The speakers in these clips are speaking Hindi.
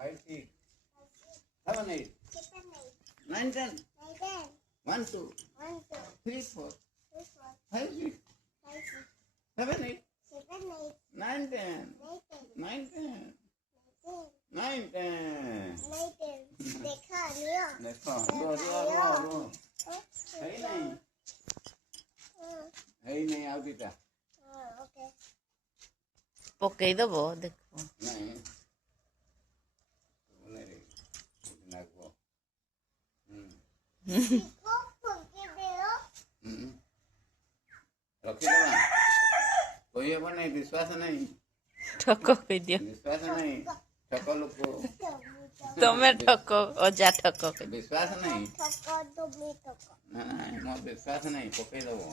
5, 6, 7, 8, 9, 10. 1, 2, 3, 4, 5, 6, 7, 8, 9, 10. 9, 10. 9, 10. देखो रो है नहीं आउ दीटा पकई दब देख नहीं नागो रखिदेवा कोई अब नहीं विश्वास नहीं ठक कह दियो विश्वास नहीं ठक लोक तमें ठक अजा ठक कह विश्वास नहीं ना मो विश्वास नहीं पकई दबो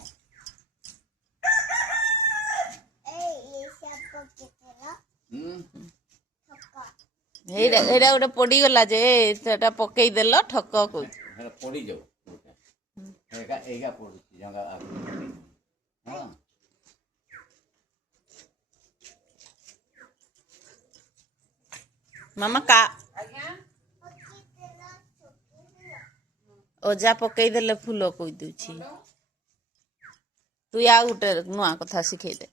एटा गोटे पड़ी गला जे सेटा पकई देल ठक कहू पड़ी जाऊ एगा पड़ुची जंगा हाँ मामा का अजा पकई देले फूल कही दूची तू या गोटे नुआ कथा शिखई दे